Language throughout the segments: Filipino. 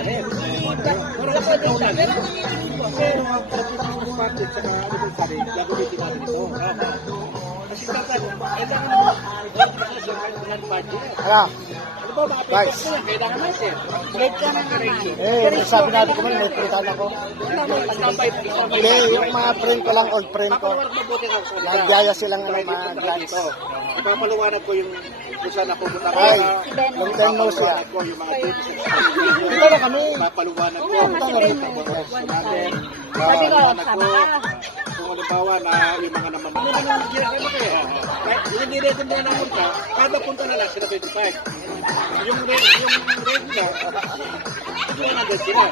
Wala pa din lang. Pero yung mga Christmas party sa anniversary, gagawin natin ito. Kasi dapat, kailangan naman, kailangan party. Ano ba, mga pipos na yan, kailangan natin. Late ka na naman. Sabi natin ko man, may printan ako. Hindi, yung mga friend ko lang, old friend ko. Nagyaya silang mag-lunch. Ipapaliwanag ko yung kung saan ako pumunta. Ay, long time no siya. Yung mga Dito na kami. ipapaliwanag ko. Sabi ko, sama ka. Kung halimbawa na yung mga naman hindi rin din na punta, kada punta na lang sila 25. Yung regular, yung nagad sila.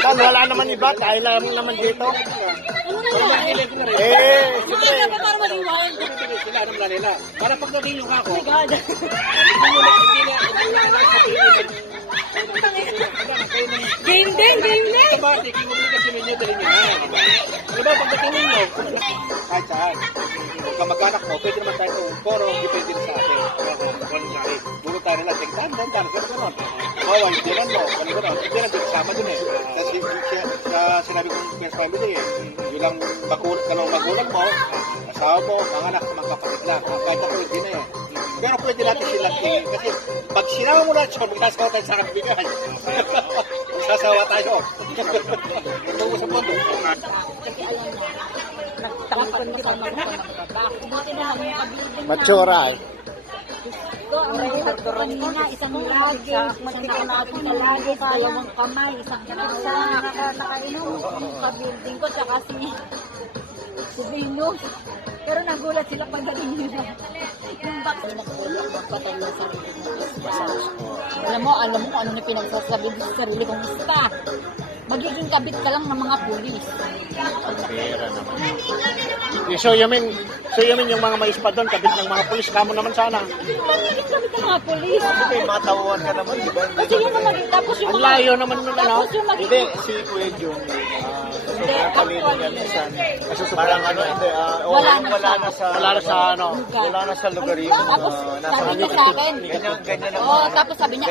Kan, wala naman iba, tayo lang naman dito. Siyempre, sila, anong nila. Para pag naging yung ako, Game din. automatic, yung obligasyon ninyo, dali nyo na. Diba, pagdating ninyo, kahit saan, kamag-anak mo, pwede naman tayo puro, depende sa atin. Buro tayo nila, tingnan, gano'n. Bawa, hindi lang mo, gano'n. Hindi lang, kasama dun eh. Kasi sinabi kong first family eh, yun lang dalawang magulang mo, asawa mo, mga anak, mga kapatid lang. Kahit ako, hindi na eh. Pero pwede natin silang kasi pag sinama mo na siya, magsasawa tayo sa kabigay. Magsasawa tayo. Ito sa mundo. Matsura eh. Kanina, isang lagi, isang lagi, dalawang kamay, isang isa, nakainom yung ka-building ko, tsaka si Venus. Pero nagulat sila pagdating nila. Yung bakit magpatay na sa alam mo kung ano na pinagsasabi sa sarili kong isa. Magiging kabit ka lang ng mga pulis. So yamin yung mga maispa doon, kabit ng mga pulis, kamo naman sana. Magiging kabit ng mga pulis. Kasi matawuan ka naman, di ba? Kasi yung magiging, tapos yung Ang layo naman nun, ano? tapos yung magiging, Hindi, si Kuya Jung, sobrang talino niya minsan. Kasi parang ano, hindi, wala na sa lugar yun. tapos Nasa sabi niya sa akin, tapos sabi niya,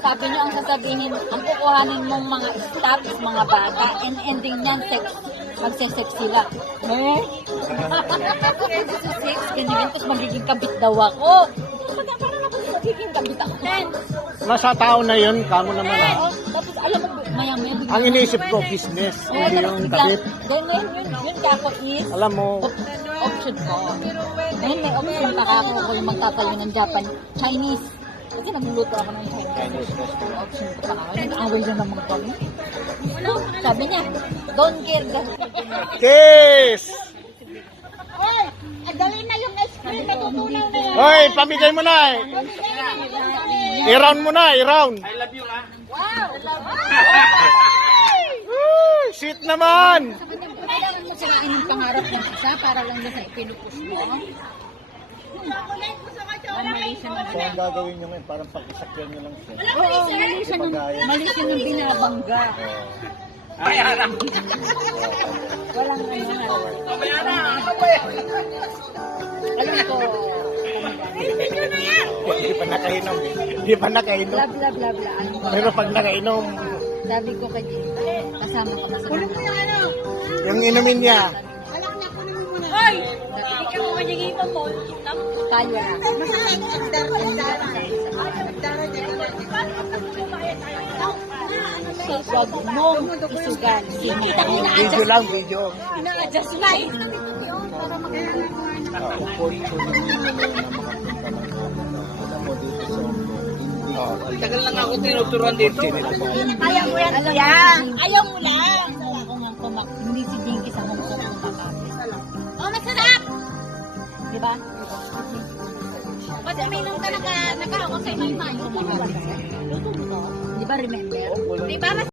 sabi niya, ang sasabihin, ang kukuhanin mong mga staff, mga bata, and ending niyan, magse-sex sila. Sex, ganyan, tapos magiging kabit daw ako. Parang ako magiging kabit ako. Nasa tao na yun, kamo naman ah. Tapos alam mo, maya-maya. Ang iniisip ko, business, hindi yung kabit. Ganyan, yun kako is, Alam mo, option ko. Ngayon may option pa ako kung magtatayo ng Japan, Chinese. Kasi nagluluto ako ng Chinese. Option ko pa ako. Nag-away na naman kami. Sabi niya, don't care. kiss! Hoy, dali na yung ice cream, natutunaw na yan. Hoy, pamigay mo na eh. I-round mo na, i-round. I love you ah. Wow! Sweet naman! Kailangan mo sirain yung pangarap ng isa para lang na sa ipinupus mo. So, ang gagawin nyo ngayon, parang pag-isakyan nyo lang siya. Oo, mali siya nung binabangga. Bayaran. Walang ano. Alam ko, Hindi pa nakainom eh. Hindi pa nakainom. bla bla bla bla. Ano ba? Pero pag nakainom, Sabi ko kay Jim, kasama ka ba sa mga? yung inumin niya, Hoy! Ikaw mo magiging mo. Kalya na. Huwag mong isugan. Kita ko video lang, video. na-adjust light. Tagal lang ako tinuturuan dito. Ayaw mo yan, kuya. Ayaw mo lang. Ako nga kumak. Hindi si Dinky sa mga oh, masarap! Diba? Kasi may nung talaga nagkakaw sa imay-may. Diba, remember? Diba,